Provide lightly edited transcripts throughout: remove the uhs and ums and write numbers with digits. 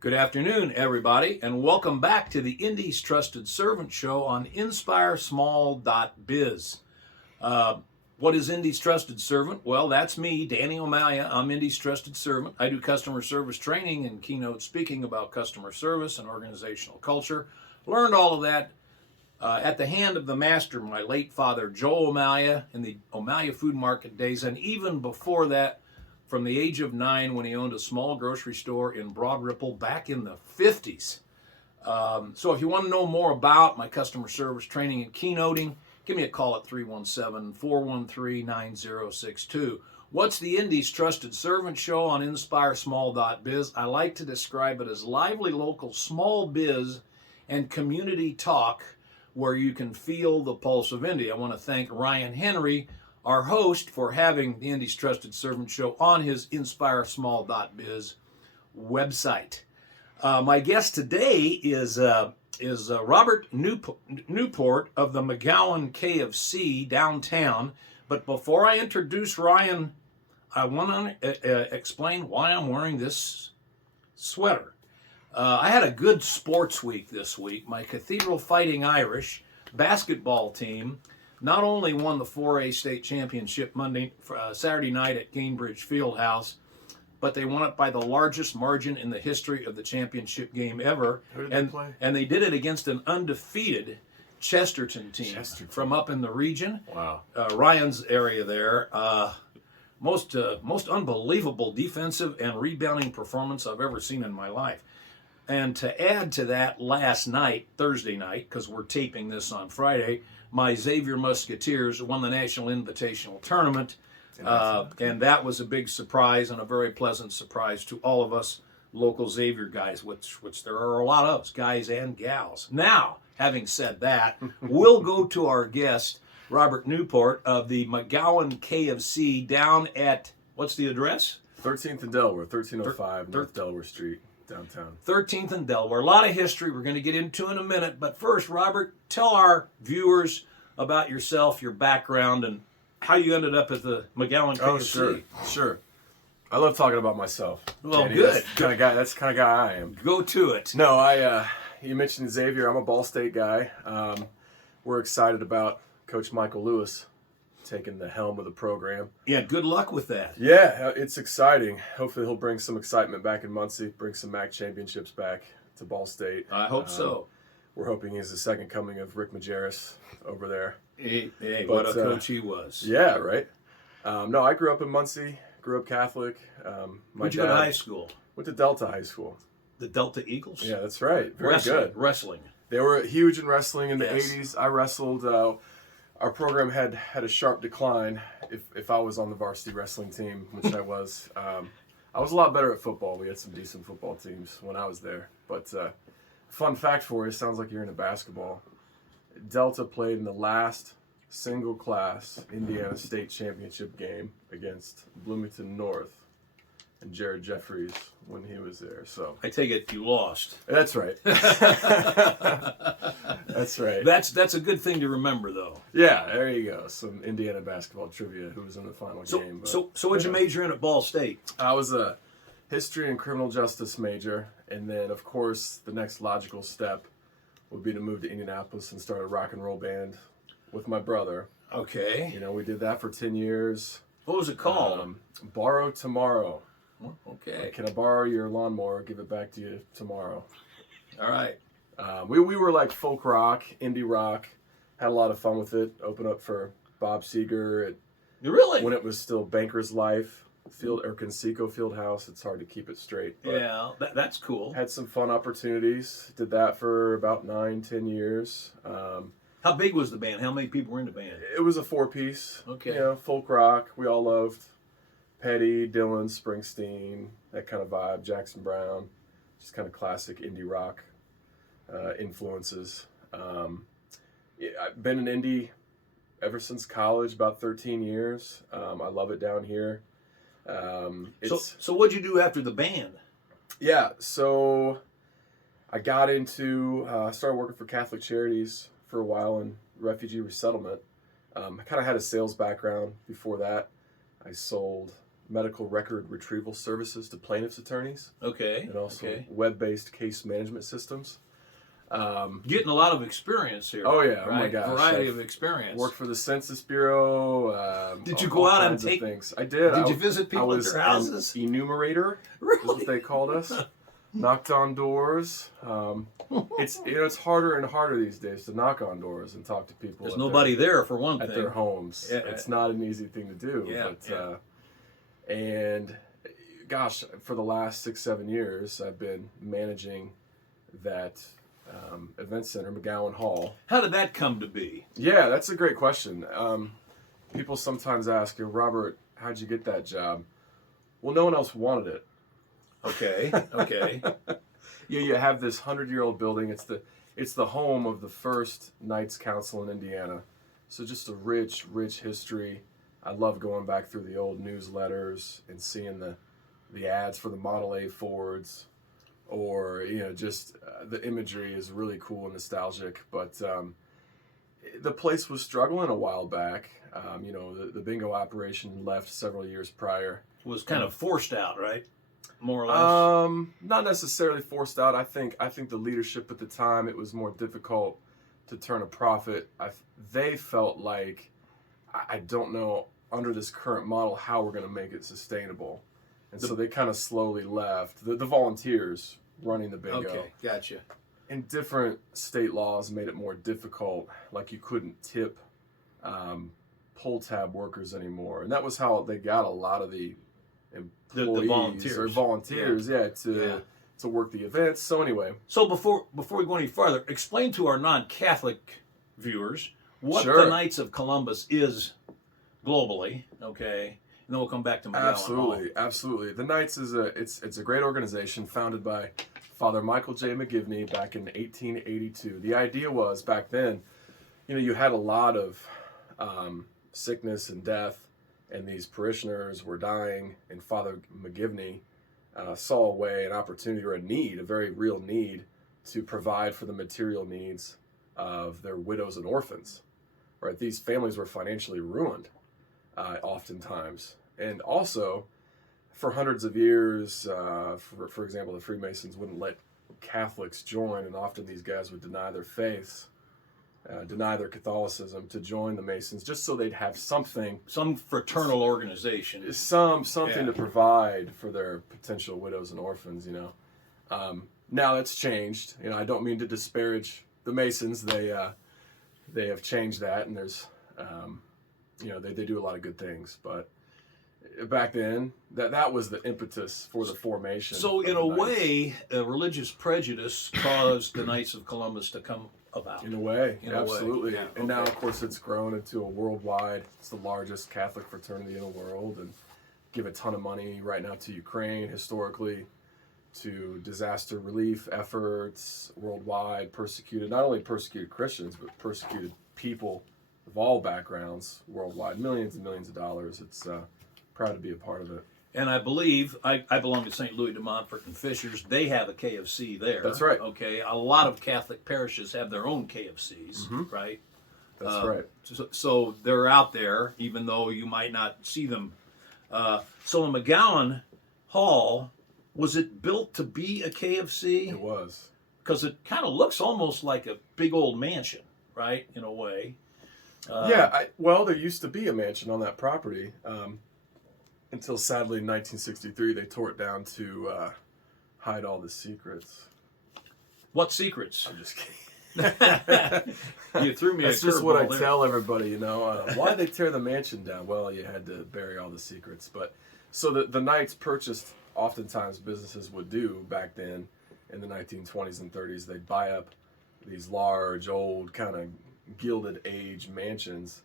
Good afternoon, everybody, and welcome back to the Indy's Trusted Servant Show on InspireSmall.biz. What is Indy's Trusted Servant? Well, that's me, Danny O'Malia. I'm Indy's Trusted Servant. I do customer service training and keynote speaking about customer service and organizational culture. Learned all of that at the hand of the master, my late father, Joe O'Malia, in the O'Malia Food Market days, and even before that, from the age of 9 when he owned a small grocery store in Broad Ripple back in the 50s. So if you want to know more about my customer service training and keynoting, give me a call at 317-413-9062. What's the Indy's Trusted Servant Show on InspireSmall.biz? I like to describe it as lively local small biz and community talk where you can feel the pulse of Indy. I want to thank Ryan Henry, our host, for having the Indy's Trusted Servant Show on his InspireSmall.biz website. My guest today is Robert Newport of the McGowan KFC downtown. But before I introduce Ryan, I want to explain why I'm wearing this sweater. I had a good sports week this week. My Cathedral Fighting Irish basketball team not only won the 4A state championship Saturday night at Gainbridge Fieldhouse, but they won it by the largest margin in the history of the championship game ever. Who did they play? And they did it against an undefeated Chesterton team from up in the region. Wow. Ryan's area there. Most unbelievable defensive and rebounding performance I've ever seen in my life. And to add to that, last night, Thursday night, because we're taping this on Friday, my Xavier Musketeers won the National Invitational Tournament, and that was a big surprise and a very pleasant surprise to all of us local Xavier guys, which there are a lot of us, guys and gals. Now, having said that, we'll go to our guest, Robert Newport of the McGowan KFC down at, what's the address? 13th and Delaware, 1305 North Delaware Street, downtown. 13th and Delaware. A lot of history we're going to get into in a minute. But first, Robert, tell our viewers about yourself, your background, and how you ended up at the McGowan KFC. Oh, sure. I love talking about myself. Well, Danny. good. That's the kind of guy I am. Go to it. No, you mentioned Xavier. I'm a Ball State guy. We're excited about Coach Michael Lewis taking the helm of the program. Yeah, good luck with that. Yeah, it's exciting. Hopefully he'll bring some excitement back in Muncie, bring some MAC championships back to Ball State. I hope so. We're hoping he's the second coming of Rick Majerus over there. Hey, what a coach he was. Yeah, right. No, I grew up in Muncie, grew up Catholic. Where'd you go to high school? Went to Delta High School. The Delta Eagles? Yeah, that's right. Very good. Wrestling. They were huge in wrestling in the Yes. 80s. I wrestled. Our program had a sharp decline if I was on the varsity wrestling team, which I was. I was a lot better at football. We had some decent football teams when I was there. But fun fact for you, sounds like you're into basketball. Delta played in the last single class Indiana State Championship game against Bloomington North and Jared Jeffries when he was there. So I take it you lost. That's right. That's right. That's a good thing to remember, though. Yeah, there you go. Some Indiana basketball trivia. Who was in the final game? But, So what'd you major in at Ball State? I was a history and criminal justice major, and then of course the next logical step would be to move to Indianapolis and start a rock and roll band with my brother. Okay. You know, we did that for 10 years. What was it called? Borrow Tomorrow. Okay. Can I borrow your lawnmower? Give it back to you tomorrow. All right. We were like folk rock, indie rock. Had a lot of fun with it. Opened up for Bob Seger Really? when it was still Banker's Life Field or Conseco Fieldhouse. It's hard to keep it straight. But Yeah, that's cool. had some fun opportunities. Did that for about 9-10 years. How big was the band? How many people were in the band? It was a 4-piece. Okay. You know, folk rock. We all loved Petty, Dylan, Springsteen, that kind of vibe. Jackson Brown, just kind of classic indie rock influences. I've been in Indy ever since college, about 13 years. I love it down here. So what'd you do after the band? Yeah, so I got into, started working for Catholic Charities for a while in refugee resettlement. I kind of had a sales background before that. I sold medical record retrieval services to plaintiffs' attorneys, Okay. and also Okay. web-based case management systems. Getting a lot of experience here. Oh yeah! Right? Oh my gosh! Variety I've of experience. Worked for the Census Bureau. Did you all go out and kinds of take things? I did. Did you visit people I at was their houses? An enumerator. Really? Is what they called us. Knocked on doors. It's harder and harder these days to knock on doors and talk to people. There's nobody there for one at thing. their homes. Yeah. It's not an easy thing to do. Yeah, But, and gosh, for the last 6-7 years, I've been managing that event center, McGowan Hall. How did that come to be? Yeah, that's a great question. People sometimes ask, Robert, how'd you get that job? Well, no one else wanted it. Okay. Okay. You have this 100-year-old building. It's the home of the first Knights Council in Indiana. So just a rich history. I love going back through the old newsletters and seeing the ads for the Model A Fords, or just the imagery is really cool and nostalgic. But the place was struggling a while back. The bingo operation left several years prior. Was kind of forced out, right? More or less. Not necessarily forced out. I think the leadership at the time, it was more difficult to turn a profit. They felt like, I don't know, under this current model, how we're going to make it sustainable. And so they kind of slowly left. The volunteers running the bingo. Okay, gotcha. And different state laws made it more difficult. Like you couldn't tip pull tab workers anymore. And that was how they got a lot of the employees the volunteers, to work the events. So anyway. So before we go any farther, explain to our non-Catholic viewers what Sure. the Knights of Columbus is globally, okay? And then we'll come back to McGowan Hall. Absolutely. The Knights it's a great organization founded by Father Michael J. McGivney back in 1882. The idea was back then, you had a lot of sickness and death, and these parishioners were dying, and Father McGivney saw a way, an opportunity, or a very real need, to provide for the material needs of their widows and orphans. Right? These families were financially ruined, oftentimes. And also, for hundreds of years, for example, the Freemasons wouldn't let Catholics join, and often these guys would deny their faiths, deny their Catholicism to join the Masons, just so they'd have something. Some fraternal organization. Something to provide for their potential widows and orphans, Now that's changed. I don't mean to disparage the Masons. They have changed that, and there's, they do a lot of good things. But back then, that was the impetus for the formation. So in a way, religious prejudice caused the Knights of Columbus to come about. In a way, In a way. absolutely. Yeah, And now, of course, it's grown into a worldwide. It's the largest Catholic fraternity in the world, and give a ton of money right now to Ukraine historically, to disaster relief efforts worldwide, not only persecuted Christians, but persecuted people of all backgrounds worldwide, millions and millions of dollars. It's proud to be a part of it. And I believe, I belong to St. Louis de Montfort and Fishers. They have a KFC there. That's right. Okay. A lot of Catholic parishes have their own KFCs, right? That's right. So they're out there, even though you might not see them. So the McGowan Hall, was it built to be a KFC? It was. Because it kind of looks almost like a big old mansion, right, in a way. Well, there used to be a mansion on that property. Until sadly in 1963 they tore it down to hide all the secrets. What secrets? I'm just kidding. You threw me That's a just what I curveball there. tell everybody, why did they tear the mansion down? Well, you had to bury all the secrets. But so the Knights purchased, oftentimes businesses would do back then in the 1920s and 30s, they'd buy up these large, old, kind of Gilded Age mansions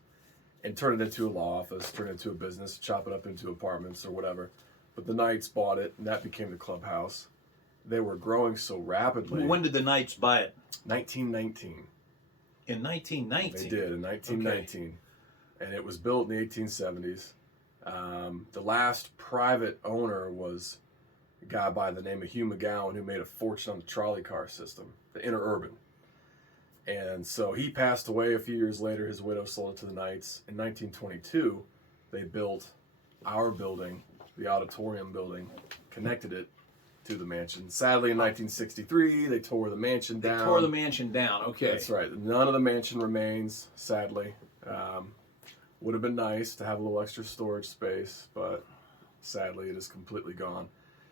and turn it into a law office, turn it into a business, chop it up into apartments or whatever. But the Knights bought it, and that became the clubhouse. They were growing so rapidly. When did the Knights buy it? 1919. In 1919? They did, in 1919. Okay. And it was built in the 1870s. The last private owner was a guy by the name of Hugh McGowan, who made a fortune on the trolley car system, the interurban. And so he passed away a few years later. His widow sold it to the Knights. In 1922, they built our building the auditorium building, connected it to the mansion. Sadly, in 1963, they tore the mansion down. They tore the mansion down, okay. That's right. None of the mansion remains, sadly. Would have been nice to have a little extra storage space, but sadly, it is completely gone.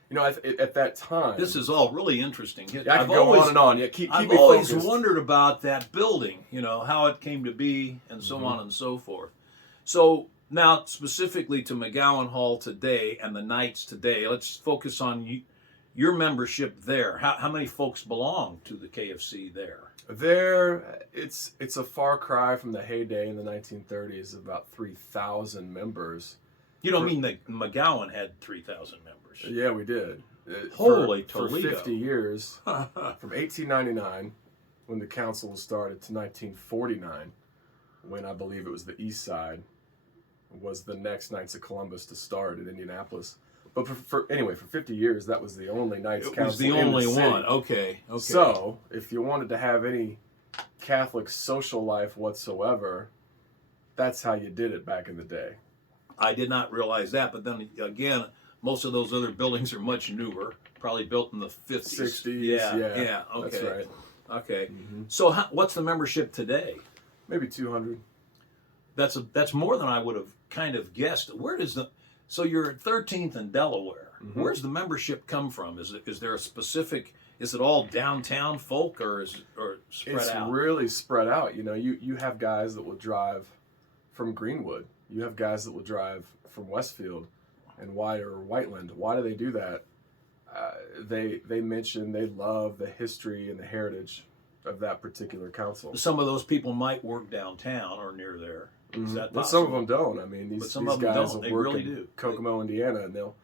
You know, at that time... This is all really interesting. I can go on and on. Yeah, keep I've me always focused. wondered about that building, you know, how it came to be, and so on and so forth. So now, specifically to McGowan Hall today and the Knights today, let's focus on your membership there. How many folks belong to the KFC there? It's a far cry from the heyday in the 1930s, about 3,000 members. You don't mean that McGowan had 3,000 members? Yeah, we did. Holy for Toledo. 50 years, from 1899, when the council was started, to 1949, when I believe it was the East Side, was the next Knights of Columbus to start at Indianapolis. But anyway, for 50 years, that was the only Knights Council. It was the only one. Okay. So, if you wanted to have any Catholic social life whatsoever, that's how you did it back in the day. I did not realize that, but then again, most of those other buildings are much newer, probably built in the 50s. 60s, yeah. Okay. That's right. Okay. So what's the membership today? Maybe 200. That's more than I would have kind of guessed. So you're at 13th and Delaware. Where's the membership come from? Is there a specific? Is it all downtown folk, or spread out? It's really spread out. You know, you have guys that will drive from Greenwood. You have guys that will drive from Westfield and Whiteland. Why do they do that? They mention they love the history and the heritage of that particular council. Some of those people might work downtown or near there. Is that But possible? some of them don't. I mean, these guys will work in Kokomo, Indiana, and they'll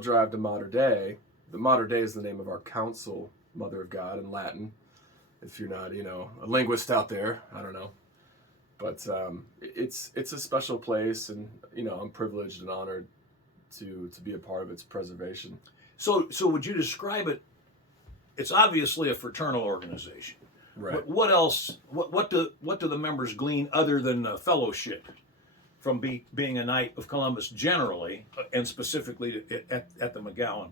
drive to Mater Dei. The Mater Dei is the name of our council, Mother of God in Latin. If you're not, a linguist out there, I don't know. But it's a special place, and I'm privileged and honored to be a part of its preservation. So would you describe it? It's obviously a fraternal organization. Right. What else? What do the members glean other than fellowship from being a Knight of Columbus generally, and specifically at the McGowan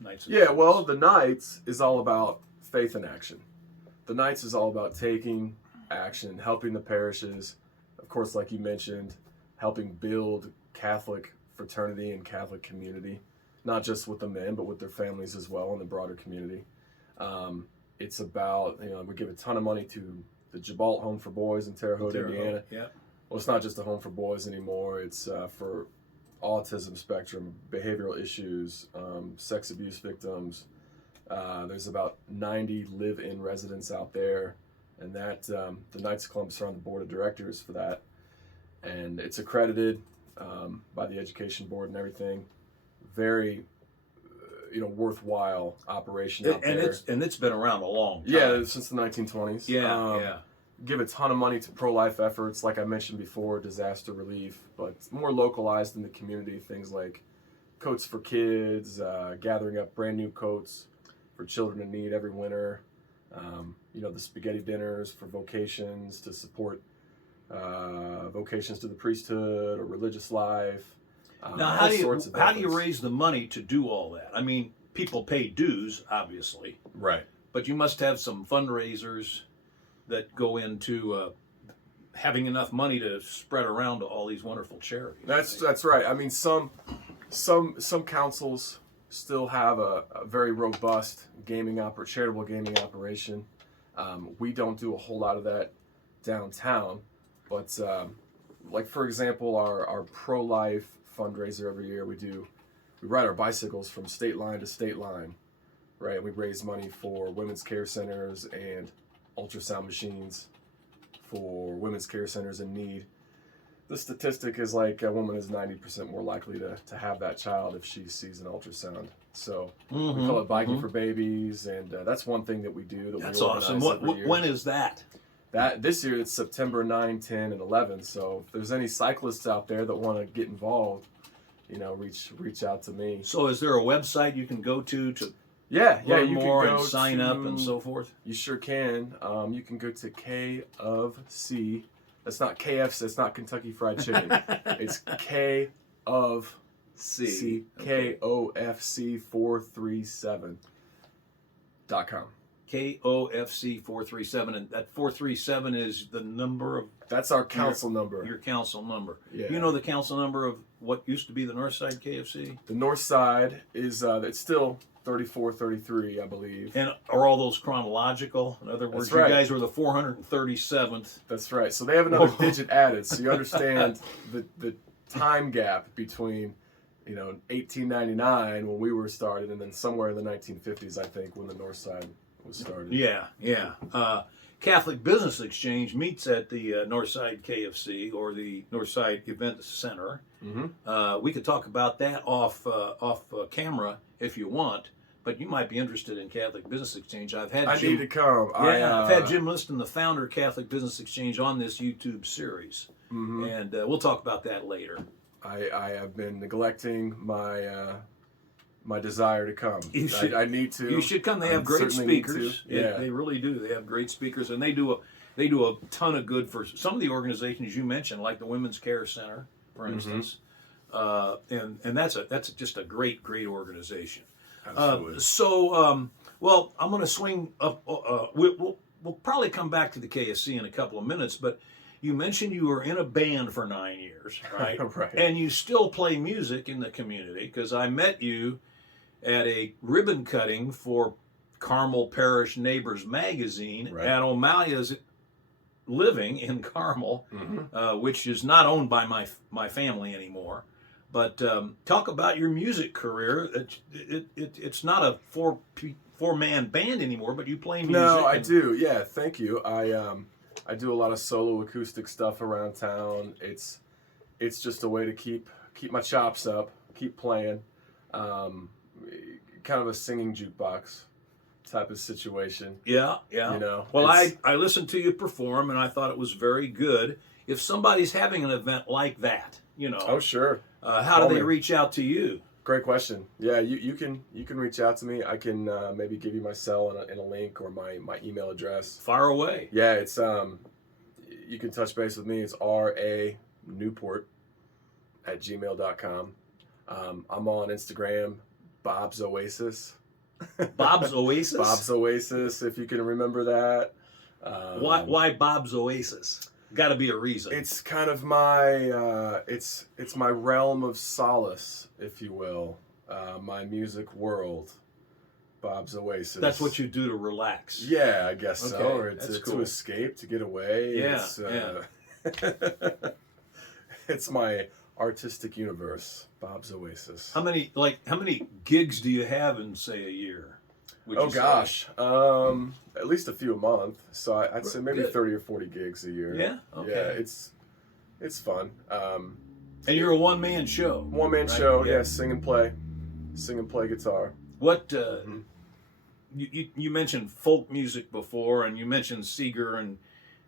Knights? Yeah. Well, the Knights is all about faith in action. The Knights is all about taking action, helping the parishes, of course, like you mentioned, helping build Catholic fraternity and Catholic community, not just with the men, but with their families as well in the broader community. It's about, we give a ton of money to the Jabalt Home for Boys in Terre Haute, Indiana. Yeah. Well, it's not just a home for boys anymore. It's for autism spectrum, behavioral issues, sex abuse victims. There's about 90 live-in residents out there, and that the Knights of Columbus are on the board of directors for that, and it's accredited by the education board and everything. Very worthwhile operation out there. And it's been around a long time. Yeah, since the 1920s. Yeah. Give a ton of money to pro-life efforts, like I mentioned before, disaster relief, but more localized in the community. Things like coats for kids, gathering up brand new coats for children in need every winter. The spaghetti dinners for vocations to support vocations to the priesthood or religious life. Now, how do you raise the money to do all that? I mean, people pay dues, obviously. Right. But you must have some fundraisers that go into having enough money to spread around to all these wonderful charities. That's right. I mean, some councils still have a very robust charitable gaming operation. We don't do a whole lot of that downtown, but like for example, our pro-life fundraiser every year, we ride our bicycles from state line to state line, right? We raise money for women's care centers and ultrasound machines for women's care centers in need. The statistic is like a woman is 90% more likely to have that child if she sees an ultrasound. So we call it biking for babies, and that's one thing that we do. That's awesome. When is that? This year it's September 9, 10, and 11. So if there's any cyclists out there that want to get involved, reach out to me. So is there a website you can go to learn you more can go and sign up and so forth? You sure can. You can go to K of C. That's not KFC. That's not Kentucky Fried Chicken. It's K of KOFC437.com. KOFC437, and that 437 is the number of... That's our council number. Your council number. Yeah. You know the council number of what used to be the Northside KFC? The north side is, it's still 3433, I believe. And are all those chronological? In other words, That's right. You guys were the 437th. That's right. So they have another digit added, so you understand the time gap between, 1899 when we were started, and then somewhere in the 1950s, I think, when the north side was started. Yeah. Catholic Business Exchange meets at the Northside KFC or the Northside Event Center. Mm-hmm. We could talk about that off camera if you want, but you might be interested in Catholic Business Exchange. I need to come. Yeah, I've had Jim Liston, the founder of Catholic Business Exchange, on this YouTube series, Mm-hmm. and we'll talk about that later. I have been neglecting my my desire to come. I need to. You should come. They have great speakers. Yeah, they really do. They have great speakers, and they do a ton of good for some of the organizations you mentioned, like the Women's Care Center, for instance. And that's just a great organization. Absolutely. Well, I'm going to swing up. We'll probably come back to the KSC in a couple of minutes, but you mentioned you were in a band for 9 years, right? Right. And you still play music in the community, because I met you at a ribbon cutting for Carmel Parish Neighbors magazine at O'Malia's Living in Carmel, which is not owned by my family anymore. But talk about your music career. It's not a four-man band anymore, but you play music. No, I do. Yeah, thank you. I do a lot of solo acoustic stuff around town. It's just a way to keep my chops up, keep playing. Kind of a singing jukebox type of situation. Yeah. Well, I listened to you perform, and I thought it was very good. If somebody's having an event like that, Oh, sure. How do they reach out to you? Great question. Yeah, you can reach out to me. I can maybe give you my cell and a link or my email address. Fire away. Yeah, it's you can touch base with me. It's ranewport@gmail.com. I'm on Instagram, Bob's Oasis. Bob's Oasis? Bob's Oasis, if you can remember that. Why Bob's Oasis? Got to be a reason. It's kind of my it's my realm of solace, if you will. My music world. Bob's Oasis. That's what you do to relax. Yeah, I guess so. Or That's to escape, to get away. Yeah, It's my artistic universe, Bob's Oasis. How many gigs do you have in, say, a year? Oh gosh, at least a few a month. So I'd say maybe 30 or 40 gigs a year. Yeah. Okay. Yeah, it's fun. And you're a one-man show. One-man right? show. Yeah, sing and play guitar. What? You mentioned folk music before, and you mentioned Seeger and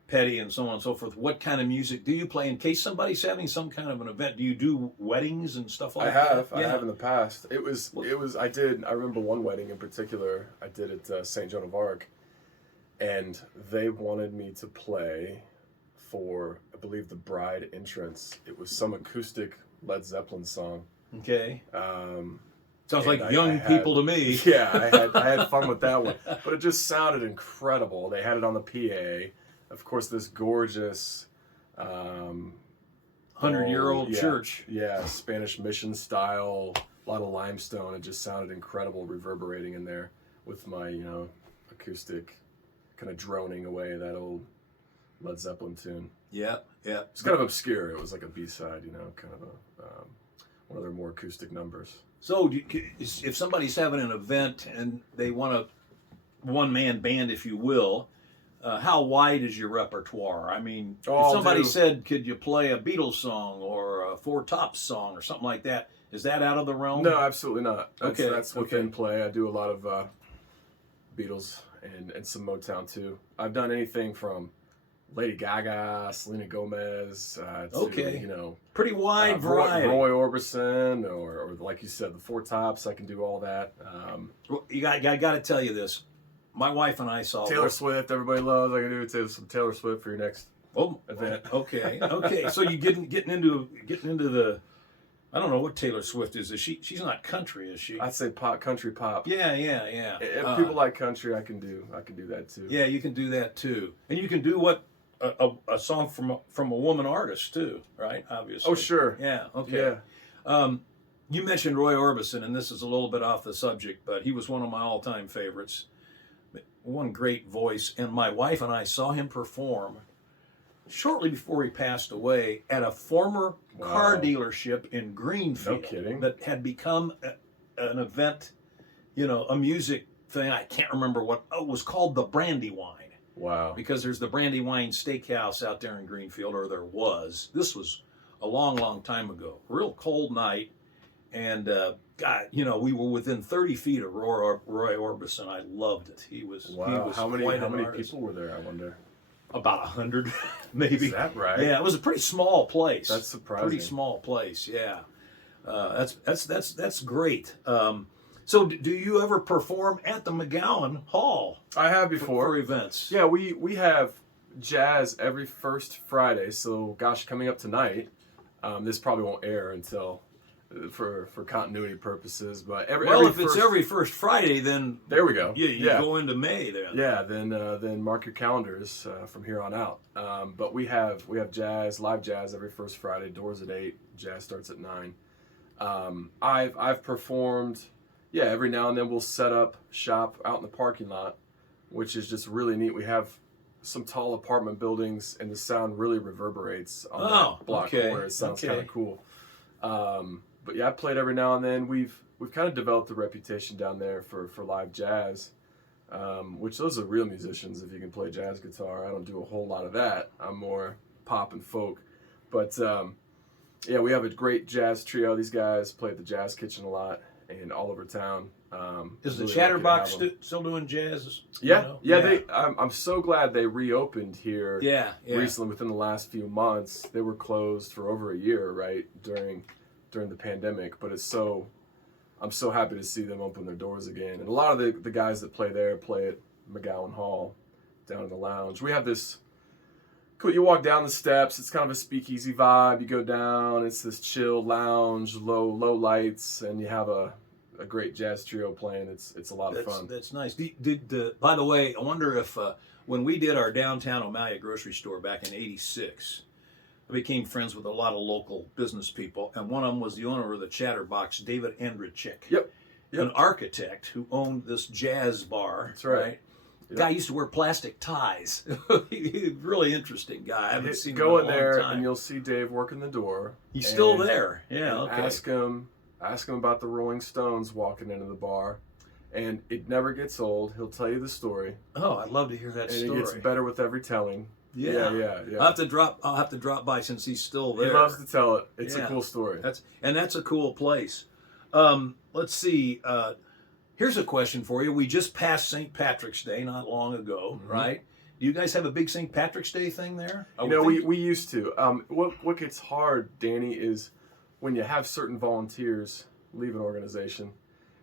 Petty and so on and so forth. What kind of music do you play in case somebody's having some kind of an event? Do you do weddings and stuff like that? I have in the past. I remember one wedding in particular I did at St. Joan of Arc, and they wanted me to play for, I believe, the bride entrance. It was some acoustic Led Zeppelin song. Okay. Sounds like young people to me. Yeah, I had fun with that one. But it just sounded incredible. They had it on the PA. Of course, this gorgeous 100-year-old church. Yeah, Spanish mission style, a lot of limestone. It just sounded incredible reverberating in there with my, acoustic kind of droning away that old Led Zeppelin tune. Yeah. It's kind of obscure. It was like a B-side, kind of one of their more acoustic numbers. So if somebody's having an event and they want a one-man band, if you will, how wide is your repertoire? I mean, if somebody said, could you play a Beatles song or a Four Tops song or something like that, is that out of the realm? No, absolutely not. Okay. That's within play. I do a lot of Beatles and some Motown too. I've done anything from Lady Gaga, Selena Gomez, to, pretty wide variety. Roy Orbison, or like you said, the Four Tops. I can do all that. I got to tell you this. My wife and I saw Taylor Swift. Everybody loves. I can do some Taylor Swift for your next event. Okay. So you getting into the. I don't know what Taylor Swift is. She's not country, is she? I'd say pop, country pop. Yeah, yeah, yeah. If people like country, I can do that too. Yeah, you can do that too, and you can do what a song from a woman artist too, right? Obviously. Oh, sure. Yeah. Okay. Yeah. You mentioned Roy Orbison, and this is a little bit off the subject, but he was one of my all-time favorites. One great voice, and my wife and I saw him perform shortly before he passed away at a former car dealership in Greenfield. No kidding. That had become an event, a music thing. I can't remember what it was called, the Brandywine. Wow. Because there's the Brandywine Steakhouse out there in Greenfield, or there was. This was a long, long time ago. Real cold night, and God, we were within 30 feet of Roy Orbison. I loved it. He was. Wow. He was how many artist. people were there? I wonder. About 100, maybe. Is that right? Yeah, it was a pretty small place. That's surprising. Pretty small place. Yeah, that's great. So, do you ever perform at the McGowan Hall? I have before for events. Yeah, we have jazz every first Friday. So, gosh, coming up tonight, this probably won't air until for continuity purposes. But it's every first Friday, then there we go. You go into May then. Yeah, then mark your calendars from here on out. But we have live jazz every first Friday. Doors at 8. Jazz starts at 9. I've performed. Yeah, every now and then we'll set up shop out in the parking lot, which is just really neat. We have some tall apartment buildings, and the sound really reverberates on that block corner. It sounds kind of cool. But yeah, I played every now and then. We've kind of developed a reputation down there for live jazz, which those are real musicians if you can play jazz guitar. I don't do a whole lot of that. I'm more pop and folk. But yeah, we have a great jazz trio. These guys play at the Jazz Kitchen a lot and all over town. Is the Chatterbox still doing jazz? Yeah. I'm so glad they reopened here. Yeah. Recently, within the last few months. They were closed for over a year, right, during the pandemic. But I'm so happy to see them open their doors again. And a lot of the guys that play there play at McGowan Hall, down in the lounge. We have this. Cool. You walk down the steps. It's kind of a speakeasy vibe. You go down. It's this chill lounge, low lights, and you have a great jazz trio playing. It's a lot of fun. That's nice. By the way, I wonder if when we did our downtown O'Malley grocery store back in '86, I became friends with a lot of local business people, and one of them was the owner of the Chatterbox, David Endrichik. Yep. An architect who owned this jazz bar. That's right. Yep. Guy used to wear plastic ties. Really interesting guy. I haven't seen him in a long there time. And you'll see Dave working the door. He's still there. Yeah. Okay. Ask him about the Rolling Stones walking into the bar, and it never gets old. He'll tell you the story. Oh, I'd love to hear that story. And it gets better with every telling. Yeah. I'll have to drop by since he's still there. He loves to tell it. It's a cool story. That's a cool place. Let's see. Here's a question for you. We just passed St. Patrick's Day not long ago, right? Do you guys have a big St. Patrick's Day thing there? We used to. What gets hard, Danny, is when you have certain volunteers leave an organization.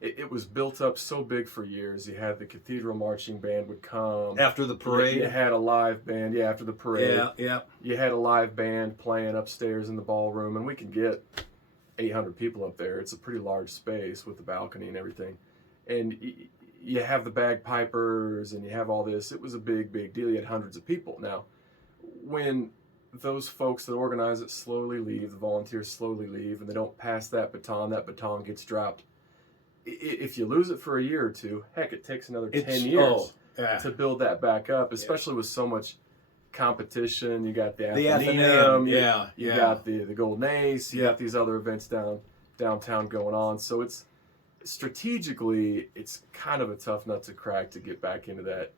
It was built up so big for years. You had the Cathedral Marching Band would come. After the parade? You had a live band, after the parade. Yeah. You had a live band playing upstairs in the ballroom, and we could get 800 people up there. It's a pretty large space with the balcony and everything. And you have the bagpipers, and you have all this. It was a big, big deal. You had hundreds of people. Now, when those folks that organize it slowly leave, the volunteers slowly leave, and they don't pass that baton gets dropped. If you lose it for a year or two, heck, it takes another 10 years to build that back up, especially with so much competition. You got the Athenaeum, you got the Golden Ace, you got these other events downtown going on. So it's strategically, it's kind of a tough nut to crack to get back into that,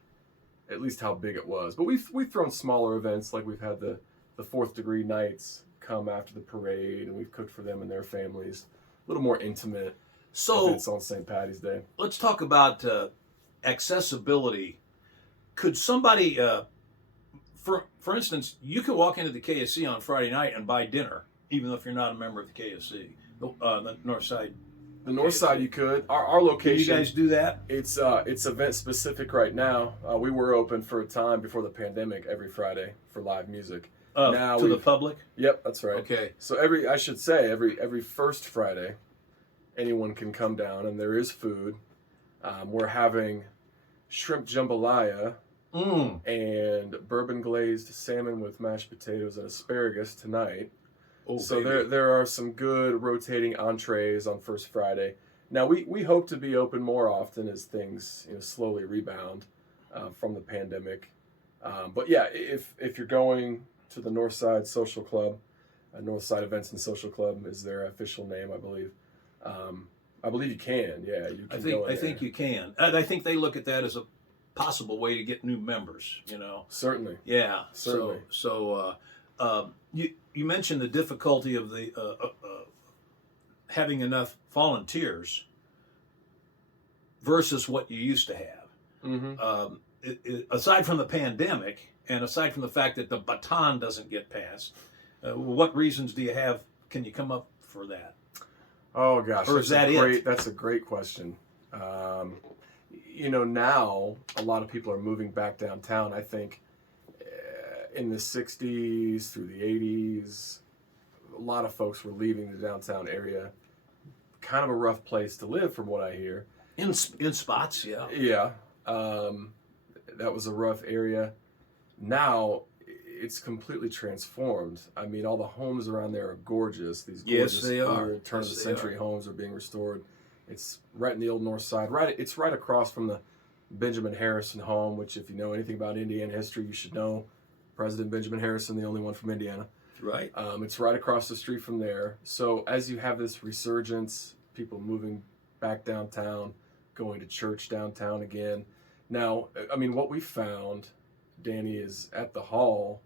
at least how big it was. But we've thrown smaller events, like we've had the Fourth Degree Knights come after the parade, and we've cooked for them and their families. A little more intimate. So it's on St. Patty's Day. Let's talk about accessibility. Could somebody, for instance, you could walk into the KSC on Friday night and buy dinner, even if you're not a member of the KSC, the Northside The north side you could. Our Can location. you guys do that? It's event specific right now. We were open for a time before the pandemic every Friday for live music. Now to the public? Yep, that's right. Okay. So every first Friday, anyone can come down and there is food. We're having shrimp jambalaya and bourbon glazed salmon with mashed potatoes and asparagus tonight. Oh, so baby. there are some good rotating entrees on first Friday. Now we hope to be open more often as things slowly rebound from the pandemic. But yeah, if you're going to the Northside Social Club, Northside Events and Social Club is their official name, I believe. I believe you can. Yeah, you can. I think you can, and I think they look at that as a possible way to get new members. Certainly. Yeah. Certainly. So you mentioned the difficulty of the having enough volunteers versus what you used to have. Mm-hmm. Aside from the pandemic, and aside from the fact that the baton doesn't get passed, what reasons do you have? Can you come up for that? Oh gosh, or is that it? That's a great question. Now a lot of people are moving back downtown. I think in the '60s through the '80s, a lot of folks were leaving the downtown area. Kind of a rough place to live, from what I hear. In spots, yeah. Yeah, that was a rough area. Now it's completely transformed. I mean, all the homes around there are gorgeous. These gorgeous old turn-of-the-century homes are being restored. It's right in the old north side. It's right across from the Benjamin Harrison home, which, if you know anything about Indiana history, you should know. President Benjamin Harrison, the only one from Indiana. Right. It's right across the street from there. So as you have this resurgence, people moving back downtown, going to church downtown again. Now, I mean, what we found, Danny, is at the hall,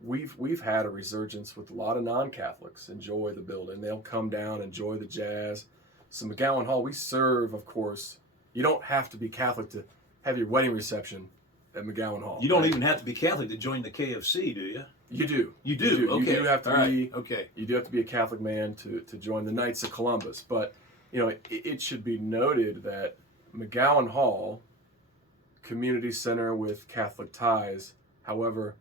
we've had a resurgence with a lot of non-Catholics enjoy the building. They'll come down, enjoy the jazz. So McGowan Hall, we serve, of course. You don't have to be Catholic to have your wedding reception at McGowan Hall. You don't even have to be Catholic to join the KFC, do you? You do. You do. Okay. You do have to be. Okay. You do have to be a Catholic man to join the Knights of Columbus. But it should be noted that McGowan Hall, community center with Catholic ties. However,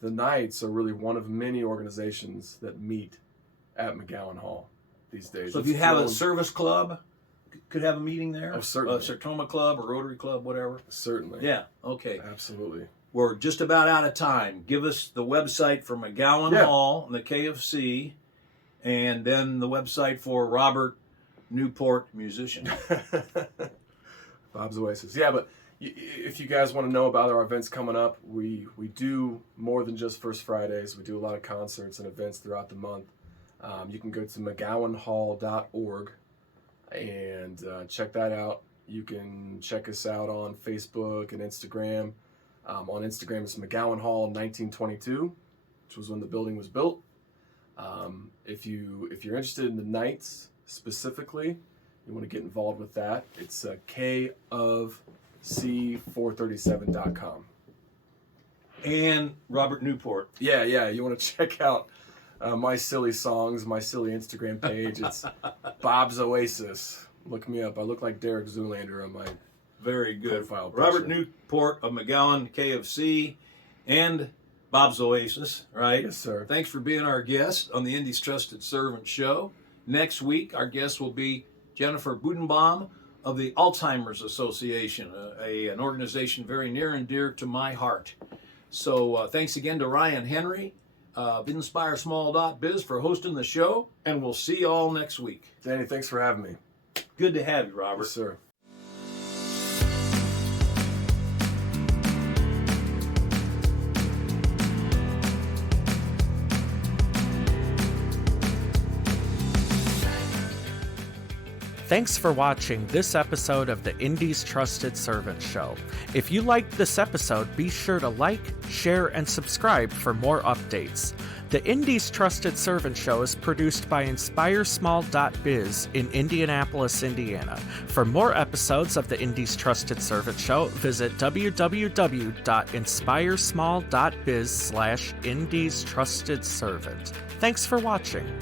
the Knights are really one of many organizations that meet at McGowan Hall these days. So if you have a service club, could have a meeting there? Oh, certainly. A Sertoma Club or Rotary Club, whatever? Certainly. Yeah, okay. Absolutely. We're just about out of time. Give us the website for McGowan Hall and the KFC, and then the website for Robert Newport, musician. Bob's Oasis. Yeah, but if you guys want to know about our events coming up, we do more than just First Fridays. We do a lot of concerts and events throughout the month. You can go to McGowanHall.org and check that out. You can check us out on Facebook and Instagram. On Instagram, it's McGowan Hall 1922, which was when the building was built. If you're interested in the Knights specifically, you want to get involved with that, it's kofc437.com. And Robert Newport. Yeah, you want to check out my silly songs, my silly Instagram page. It's Bob's Oasis. Look me up. I look like Derek Zoolander on my very good profile picture. Robert Newport of McGowan KFC and Bob's Oasis, right? Yes, sir. An for being our guest on the Indy's Trusted Servant Show. Next week, our guest will be Jennifer Budenbaum of the Alzheimer's Association, an organization very near and dear to my heart. So thanks again to Ryan Henry of InspireSmall.biz for hosting the show, and we'll see you all next week. Danny, thanks for having me. Good to have you, Robert. Yes, sir. Thanks for watching this episode of the Indy's Trusted Servant Show. If you liked this episode, be sure to like, share, and subscribe for more updates. The Indy's Trusted Servant Show is produced by InspireSmall.biz in Indianapolis, Indiana. For more episodes of the Indy's Trusted Servant Show, visit www.inspiresmall.biz/Indy's Trusted Servant. Thanks for watching.